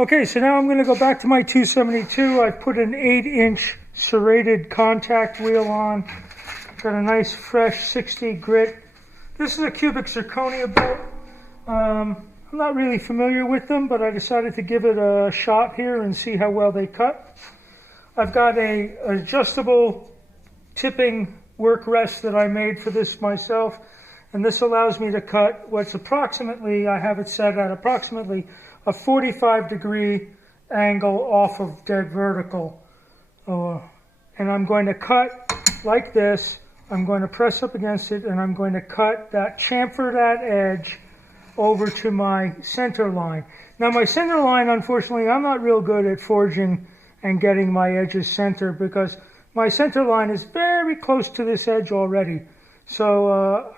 Okay, so now I'm going to go back to my 272. I've put an 8-inch serrated contact wheel on. Got a nice fresh 60 grit. This is a cubic zirconia belt. I'm not really familiar with them, but I decided to give it a shot here and see how well they cut. I've got a adjustable tipping work rest that I made for this myself, and this allows me to cut what's approximately, I have it set at approximately a 45-degree angle off of dead vertical. And I'm going to cut like this. I'm going to press up against it, and I'm going to cut that chamfer that edge over to my center line. Now my center line, unfortunately, I'm not real good at forging and getting my edges center because my center line is very close to this edge already. So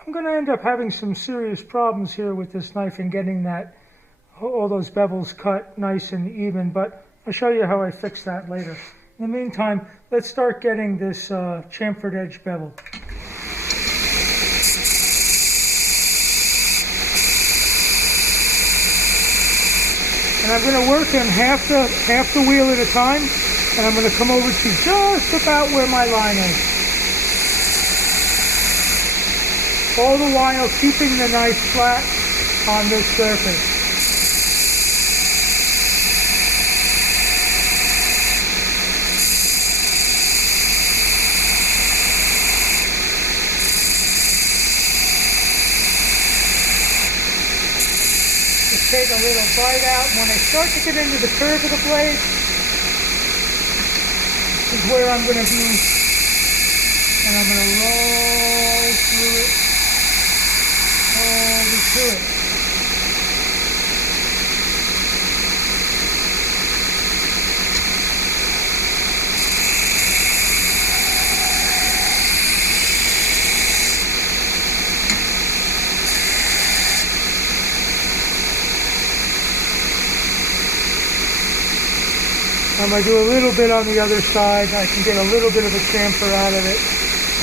I'm going to end up having some serious problems here with this knife and getting that all those bevels cut nice and even, but I'll show you how I fix that later. In the meantime, let's start getting this chamfered edge bevel. And I'm going to work in half the wheel at a time, and I'm going to come over to just about where my line is. All the while keeping the knife flat on this surface. Take a little bite out. When I start to get into the curve of the blade, this is where I'm going to be, and I'm going to roll through it, over to it. I'm going to do a little bit on the other side. I can get a little bit of a chamfer out of it.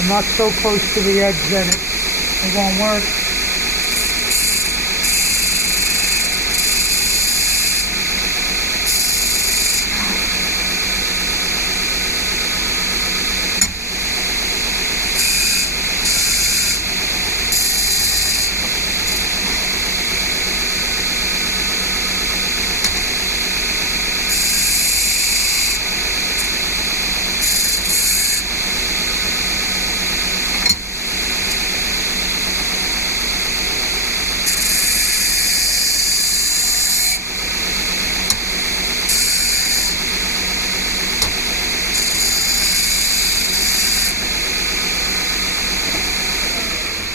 I'm not so close to the edge that it won't work.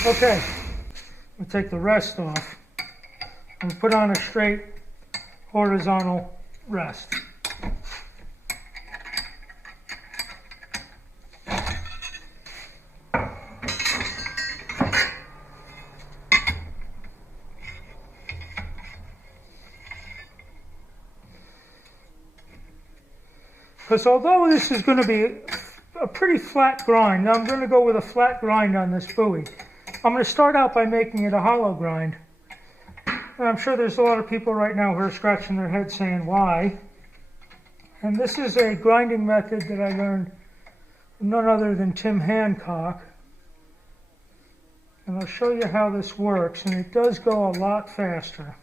Okay, we'll take the rest off and put on a straight horizontal rest. Because although this is going to be a pretty flat grind, I'm going to go with a flat grind on this Bowie. I'm going to start out by making it a hollow grind. And I'm sure there's a lot of people right now who are scratching their heads saying, why? And this is a grinding method that I learned from none other than Tim Hancock. And I'll show you how this works, and it does go a lot faster.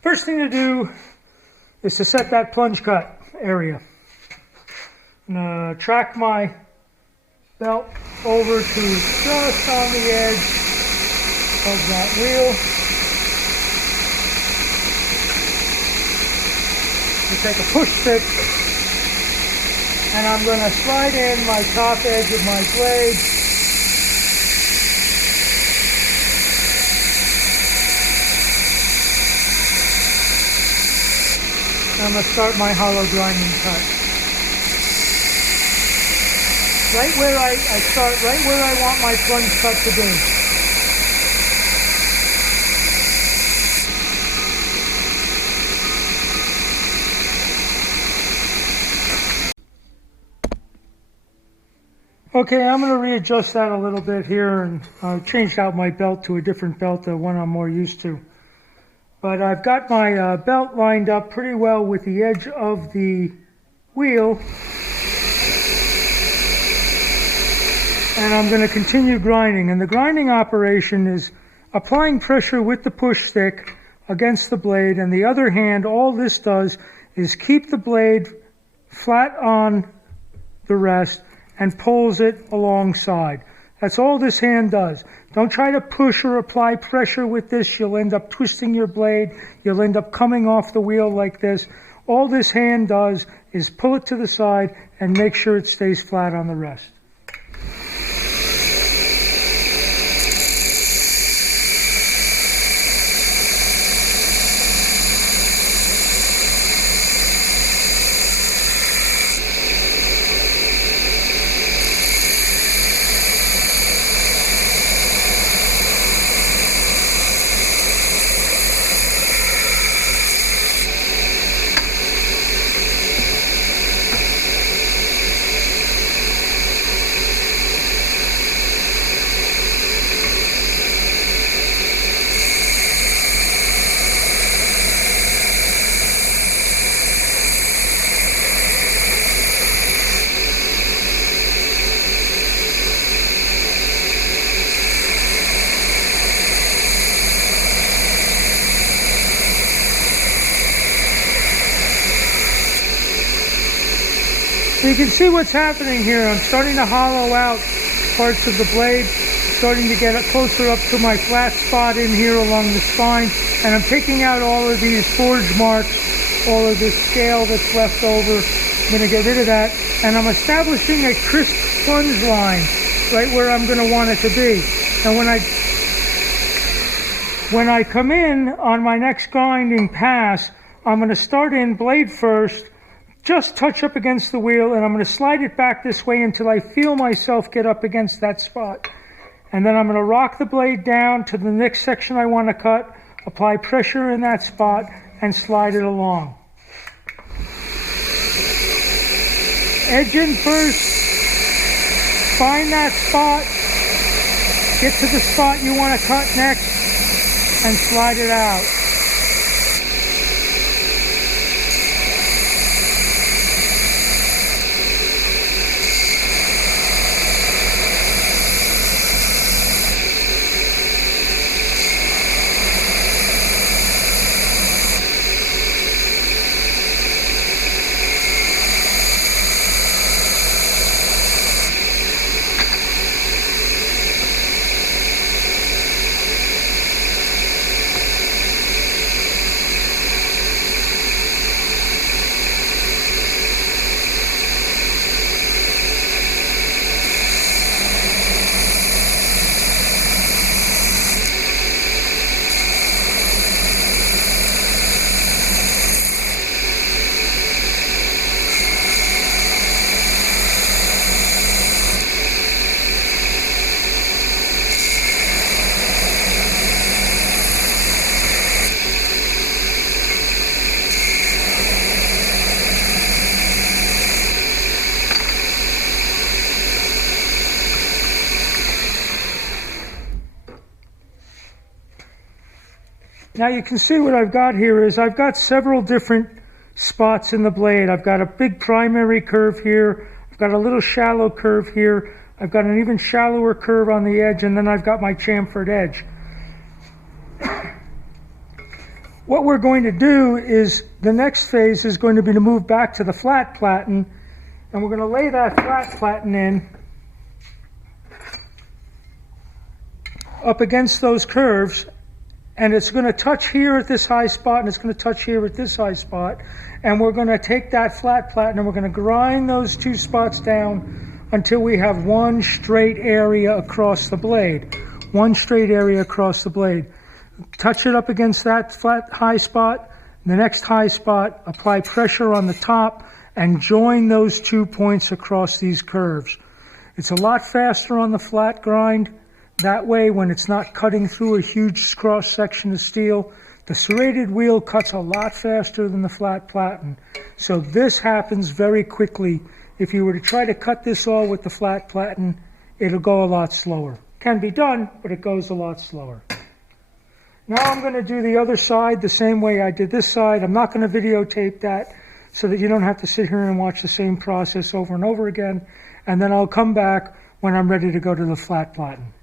First thing to do is to set that plunge cut area. I'm going to track my belt over to just on the edge of that wheel. I take a push stick, and I'm going to slide in my top edge of my blade. I'm going to start my hollow grinding cut. Right where I start, right where I want my plunge cut to be. Okay, I'm going to readjust that a little bit here, and changed out my belt to a different belt, the one I'm more used to. But I've got my belt lined up pretty well with the edge of the wheel, and I'm going to continue grinding. And the grinding operation is applying pressure with the push stick against the blade, and the other hand, all this does is keep the blade flat on the rest and pulls it alongside. That's all this hand does. Don't try to push or apply pressure with this. You'll end up twisting your blade. You'll end up coming off the wheel like this. All this hand does is pull it to the side and make sure it stays flat on the rest. So you can see what's happening here. I'm starting to hollow out parts of the blade, starting to get it closer up to my flat spot in here along the spine, and I'm taking out all of these forge marks, all of this scale that's left over. I'm going to get rid of that, and I'm establishing a crisp plunge line right where I'm going to want it to be. And when I come in on my next grinding pass, I'm going to start in blade first, just touch up against the wheel, and I'm going to slide it back this way until I feel myself get up against that spot. And then I'm going to rock the blade down to the next section I want to cut, apply pressure in that spot, and slide it along. Edge in first, find that spot, get to the spot you want to cut next, and slide it out. Now you can see what I've got here is I've got several different spots in the blade. I've got a big primary curve here. I've got a little shallow curve here. I've got an even shallower curve on the edge, and then I've got my chamfered edge. What we're going to do is the next phase is going to be to move back to the flat platen, and we're going to lay that flat platen in up against those curves. And it's going to touch here at this high spot, and it's going to touch here at this high spot. And we're going to take that flat platen, and we're going to grind those two spots down until we have one straight area across the blade. One straight area across the blade. Touch it up against that flat high spot, the next high spot, apply pressure on the top, and join those 2 points across these curves. It's a lot faster on the flat grind. That way, when it's not cutting through a huge cross section of steel, the serrated wheel cuts a lot faster than the flat platen. So this happens very quickly If you were to try to cut this all with the flat platen, it'll go a lot slower. Can be done, but it goes a lot slower. Now I'm going to do the other side the same way I did this side. I'm not going to videotape that so that you don't have to sit here and watch the same process over and over again. And then I'll come back when I'm ready to go to the flat platen.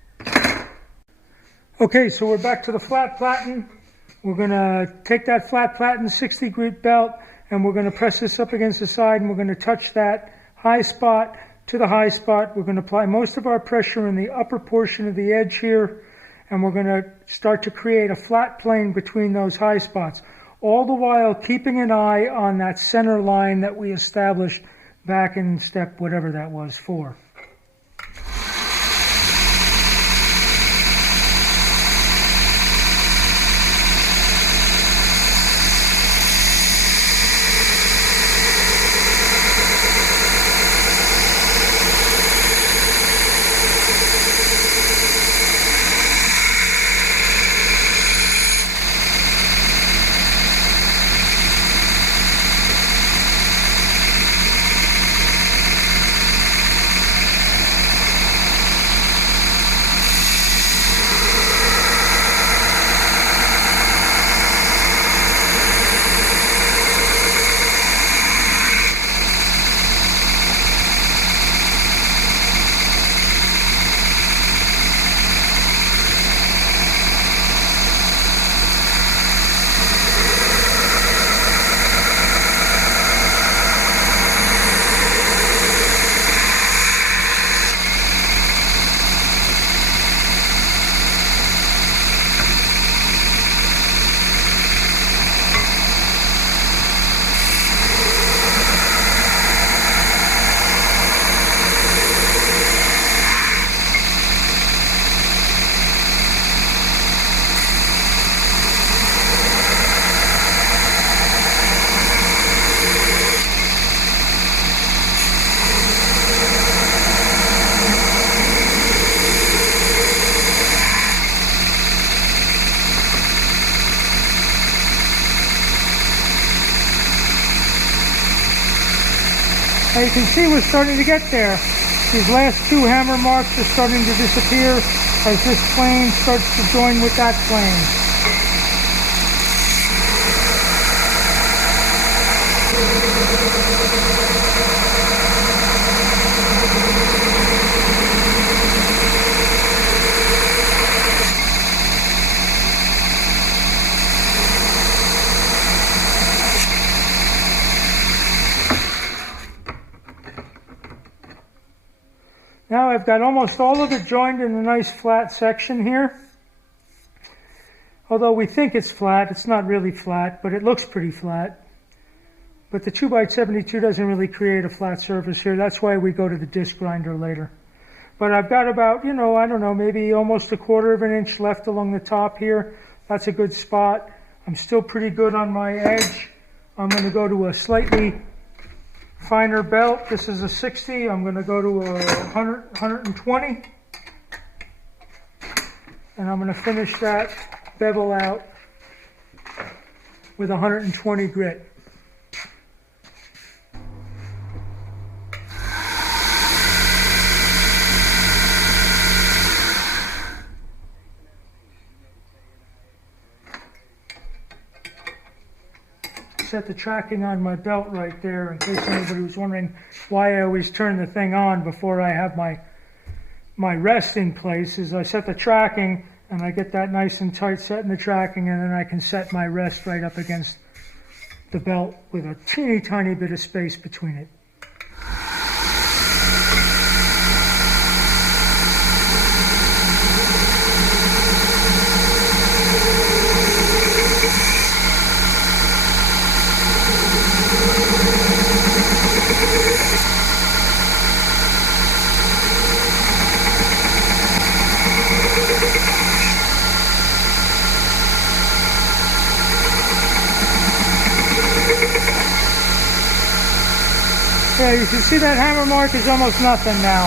Okay, so we're back to the flat platen. We're going to take that flat platen 60 grit belt and we're going to press this up against the side and we're going to touch that high spot to the high spot. We're going to apply most of our pressure in the upper portion of the edge here, and we're going to start to create a flat plane between those high spots, all the while keeping an eye on that center line that we established back in step whatever that was 4. Now you can see we're starting to get there. These last 2 hammer marks are starting to disappear as this plane starts to join with that plane. Now I've got almost all of it joined in a nice flat section here. Although we think it's flat, it's not really flat, but it looks pretty flat. But the 2x72 doesn't really create a flat surface here. That's why we go to the disc grinder later. But I've got about, I don't know, maybe almost 1/4 of an inch left along the top here. That's a good spot. I'm still pretty good on my edge. I'm going to go to a slightly finer belt. This is a 60. I'm going to go to a 120. And I'm going to finish that bevel out with 120 grit. Set the tracking on my belt right there in case anybody was wondering why I always turn the thing on before I have my rest in place. Is I set the tracking and I get that nice and tight set in the tracking, and then I can set my rest right up against the belt with a teeny tiny bit of space between it. Yeah, you can see that hammer mark is almost nothing now.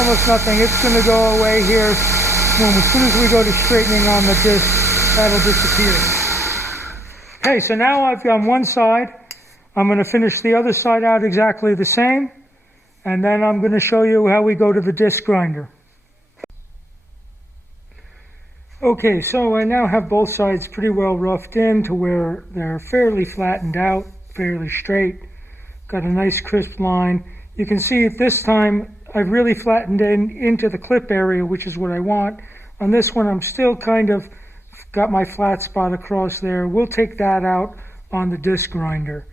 Almost nothing. It's going to go away here. As soon as we go to straightening on the disc, that'll disappear. Okay, so now I've on one side, I'm going to finish the other side out exactly the same, and then I'm going to show you how we go to the disc grinder. Okay, so I now have both sides pretty well roughed in to where they're fairly flattened out, fairly straight. Got a nice crisp line. You can see at this time I've really flattened into the clip area, which is what I want. On this one, I'm still kind of got my flat spot across there. We'll take that out on the disc grinder.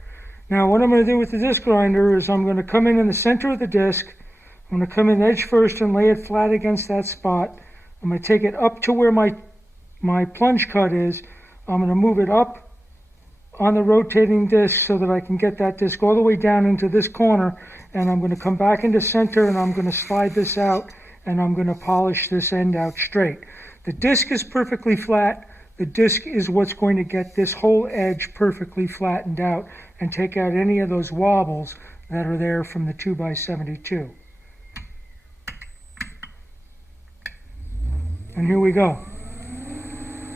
Now what I'm going to do with the disc grinder is I'm going to come in the center of the disc. I'm going to come in edge first and lay it flat against that spot. I'm going to take it up to where my plunge cut is. I'm going to move it up on the rotating disc so that I can get that disc all the way down into this corner, and I'm going to come back into center and I'm going to slide this out and I'm going to polish this end out straight. The disc is perfectly flat. The disc is what's going to get this whole edge perfectly flattened out and take out any of those wobbles that are there from the 2x72. And here we go.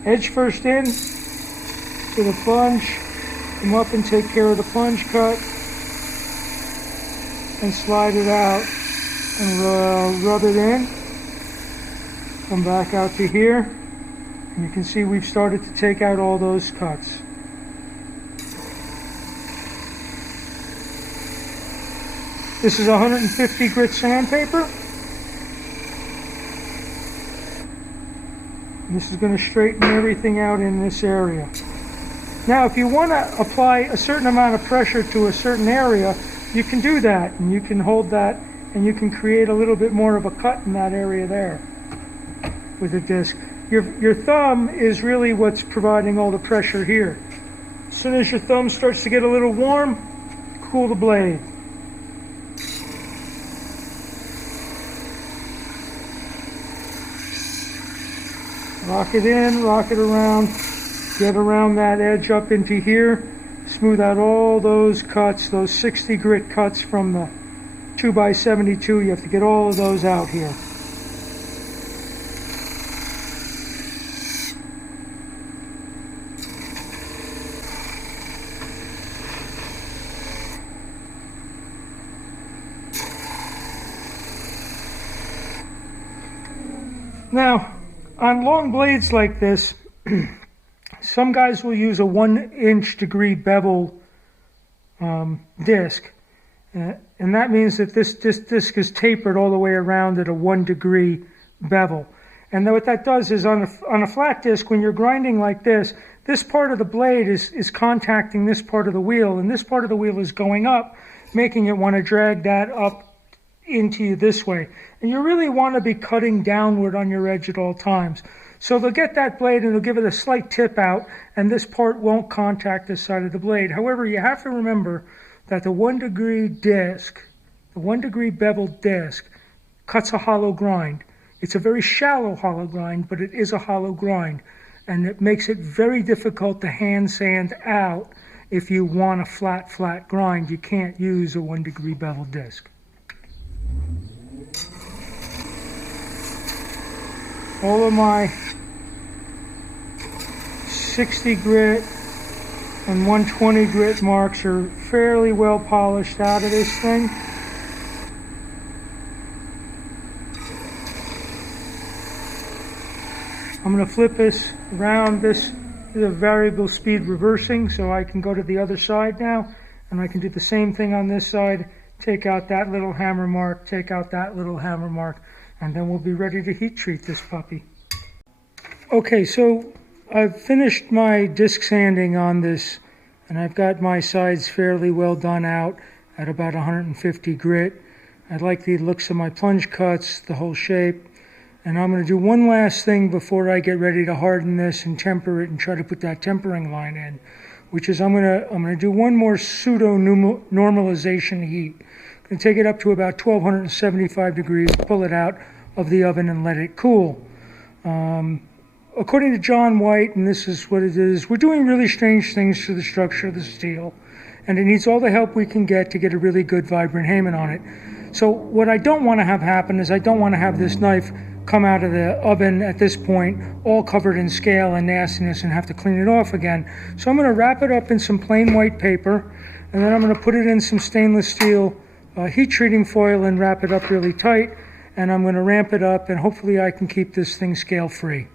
Edge first in to the plunge. Come up and take care of the plunge cut and slide it out and rub it in. Come back out to here, and you can see we've started to take out all those cuts. This is 150 grit sandpaper. And this is going to straighten everything out in this area. Now, if you want to apply a certain amount of pressure to a certain area, you can do that, and you can hold that, and you can create a little bit more of a cut in that area there with a disc. Your thumb is really what's providing all the pressure here. As soon as your thumb starts to get a little warm, cool the blade. Rock it in, rock it around. Get around that edge up into here, smooth out all those cuts, those 60 grit cuts from the 2x72. You have to get all of those out here. Now, on long blades like this, some guys will use a 1-inch degree bevel disc, and that means that this disc is tapered all the way around at a 1 degree bevel. And then what that does is on a flat disc, when you're grinding like this part of the blade is contacting this part of the wheel, and this part of the wheel is going up, making it want to drag that up into you this way. And you really want to be cutting downward on your edge at all times. So they'll get that blade and they'll give it a slight tip out, and this part won't contact this side of the blade. However, you have to remember that the 1 degree disc, the 1 degree beveled disc, cuts a hollow grind. It's a very shallow hollow grind, but it is a hollow grind, and it makes it very difficult to hand sand out. If you want a flat grind, you can't use a 1 degree beveled disc. All of my 60 grit and 120 grit marks are fairly well polished out of this thing. I'm going to flip this around. This is a variable speed reversing, so I can go to the other side now, and I can do the same thing on this side. Take out that little hammer mark, take out that little hammer mark, and then we'll be ready to heat treat this puppy. Okay, so I've finished my disc sanding on this, and I've got my sides fairly well done out at about 150 grit. I like the looks of my plunge cuts, the whole shape, and I'm going to do one last thing before I get ready to harden this and temper it and try to put that tempering line in, which is I'm going to do one more pseudo normalization heat. I'm going to take it up to about 1275 degrees, pull it out of the oven and let it cool. According to John White, and this is what it is, we're doing really strange things to the structure of the steel, and it needs all the help we can get to get a really good vibrant Hayman on it. So what I don't want to have happen is I don't want to have this knife come out of the oven at this point all covered in scale and nastiness and have to clean it off again. So I'm going to wrap it up in some plain white paper, And then I'm going to put it in some stainless steel heat treating foil and wrap it up really tight. And I'm going to ramp it up, and hopefully I can keep this thing scale free.